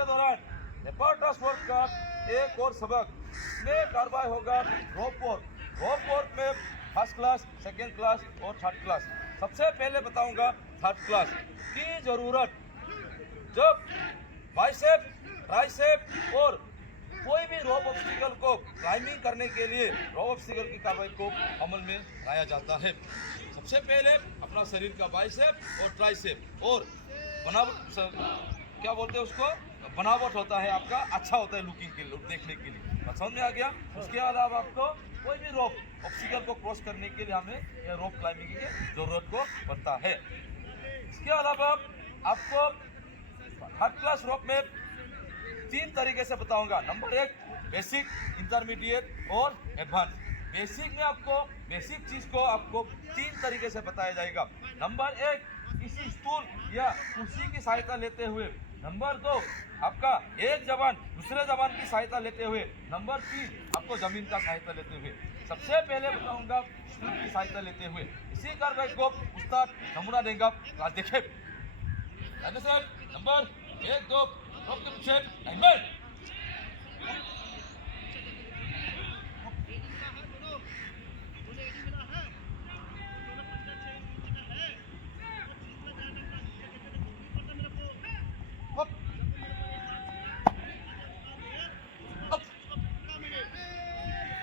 के दौरान लेपर्टस वर्क का एक और सबक में कार्रवाई होगा रोप वॉक में फर्स्ट क्लास, सेकेंड क्लास और थर्ड क्लास। सबसे पहले बताऊंगा थर्ड क्लास की जरूरत। जब बाइसेप, ट्राइसेप और कोई भी रोप ऑब्स्टिकल को क्लाइंबिंग करने के लिए रोप ऑब्स्टिकल की कार्रवाई को अमल में लाया जाता है। सबसे पहले अपना शरीर का बाइसेप और ट्राइसेप और बनावट, क्या बोलते हैं उसको, बनावट होता है आपका, अच्छा होता है लुकिंग के लिए, देखने के लिए। समझ में आ गया? उसके अलावा आपको कोई भी रोप ऑब्स्टिकल को क्रॉस करने के लिए हमें यह रोप क्लाइंबिंग की जरूरत को पड़ता है। इसके अलावा आपको थर्ड क्लास रोप में 3 तरीके से बताऊंगा। नंबर 1 बेसिक, इंटरमीडिएट और एडवांस। बेसिक में आपको बेसिक चीज को आपको 3 तरीके से बताया जाएगा। नंबर 1 किसी स्टूल या कुर्सी की सहायता लेते हुए। नंबर 2 आपका एक जवान दूसरे जवान की सहायता लेते हुए। नंबर 3 आपको जमीन का सहायता लेते हुए। सबसे पहले बताऊंगा स्टूल की सहायता लेते हुए। इसी कार्रवाई को उस्ताद नमूना देगा, क्लास देखे। नंबर 1 2 रोप के पीछे टाइमर।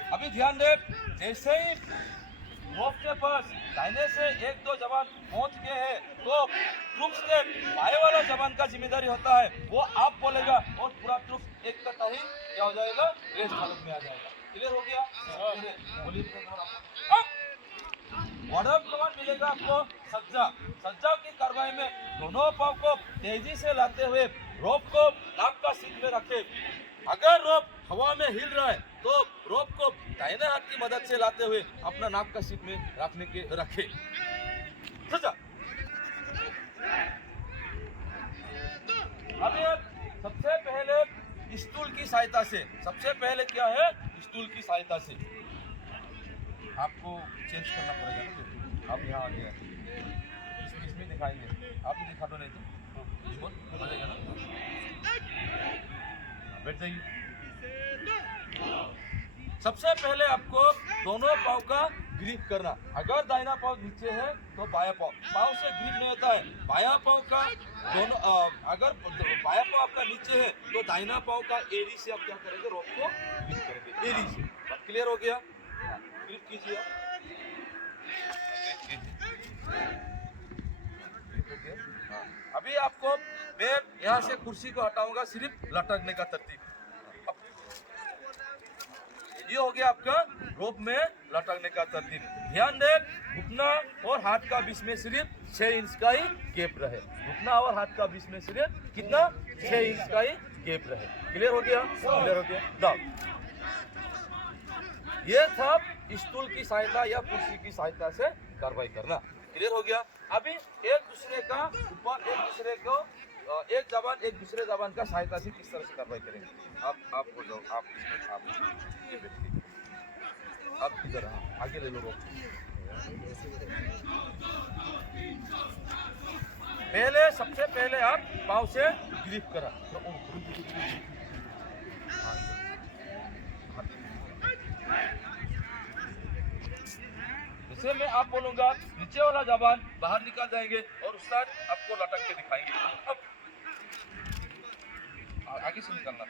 अभी ध्यान दे, जैसे ही रोप के पास दाहिने से 1-2 जवान पहुंच गए हैं तो ट्रूप स्टेप बाएं वाला जवान का जिम्मेदारी होता है, वो आप बोलेगा और पूरा ट्रूप एक कटा ही क्या हो जाएगा, रेस्ट हालत में आ जाएगा। क्लियर हो गया? बोलिए। वार्डअप कमांड मिलेगा आपको सज्जा की कार्रवाई में दोनों पांव को तेजी से लाते हुए रोप को नाक का सीट में रखें। अगर रोप हवा में हिल रहा है तो रोप को दाहिने हाथ की मदद से लाते हुए अपना नाक का सीट में रखे। अभी सबसे पहले स्टूल की सहायता से, सबसे पहले क्या है, स्टूल की सहायता से आपको चेंज करना पड़ेगा ना। आप यहाँ आ गया, इसमें दिखाएंगे, आप भी दिखा दो, नहीं तो बजेगा ना। बैठ जाइए। सबसे पहले आपको दोनों पाँव का ग्रिप करना। अगर दाहिना पाँव नीचे है तो बायां पाँव से ग्रिप नहीं होता है। बायां पाँव का दोनों, अगर बायां पाँव आपका नीचे है तो दाहिना पाँव का एड़ी से आप क्या करेंगे, रोप को ग्रिप करेंगे एड़ी से। बात क्लियर हो गया? ग्रिप कीजिए आप। अभी आपको मैं यहाँ से कुर्सी को हटाऊंगा, सिर्फ लटकने का तरतीब। ये हो गया आपका रोप में लटकने का तरतीब। ध्यान दे, घुटना और हाथ का बीच में सिर्फ 6 इंच का ही गैप रहे। घुटना और हाथ का बीच में सिर्फ कितना, 6 इंच का ही गैप रहे। क्लियर हो गया? क्लियर हो गया। दाओ, ये था स्टूल की सहायता या कुर्सी की सहायता से कार्रवाई करना। क्लियर हो गया? अभी एक दूसरे का ऊपर, एक दूसरे को, एक जवान एक दूसरे जवान का सहायता से किस तरह से कार्रवाई करेंगे। आप हो जाओ, आप इधर आगे ले लो रोप। सबसे पहले आप पाँव से ग्रिप करा। जैसे मैं आप बोलूंगा, नीचे वाला जवान बाहर निकल जाएंगे और उस्ताद आपको लटक के दिखाएंगे। अब आगे से निकलना।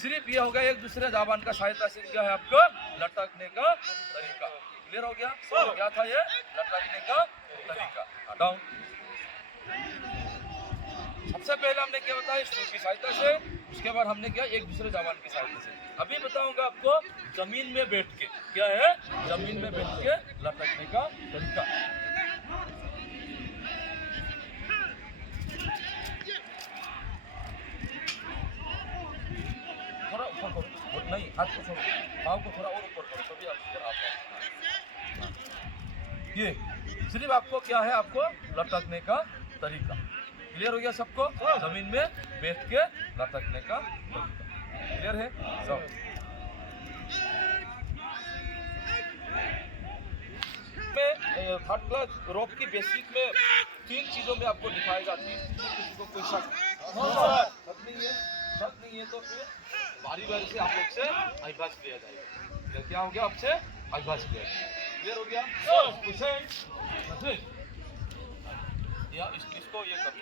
सिर्फ ये होगा एक दूसरे जवान का सहायता से क्या है आपको लटकने का तरीका। क्लियर हो गया? क्या था ये लटकने का तरीका। डाउन। सबसे पहले हमने क्या बताया, स्टूल की सहायता से। उसके बाद हमने क्या, एक दूसरे जवान की सहायता से। अभी बताऊंगा आपको जमीन में बैठ के, क्या है, जमीन में बैठ के लटकने का तरीका। थोड़ा ऊपर करो, नहीं हाथ को छोड़ो, पाँव को थोड़ा और ऊपर करो, तभी आप इधर आ पाओ। ये सिर्फ आपको क्या है, आपको लटकने का तरीका। क्लियर हो गया सबको? जमीन में बैठ के लटकने का तरीका क्लियर है सब। थर्ड क्लास रोप की बेसिक में तीन चीजों में आपको दिखाएगा, तीन चीजों में किसी को कोई शक शक नहीं है तो फिर बारी बारी से आप लोग से अविभाज्य लिया जाएगा। ये क्या हो गया, आपसे अविभाज्य लिया जाएगा। क्लियर हो गया? या इसको ये कर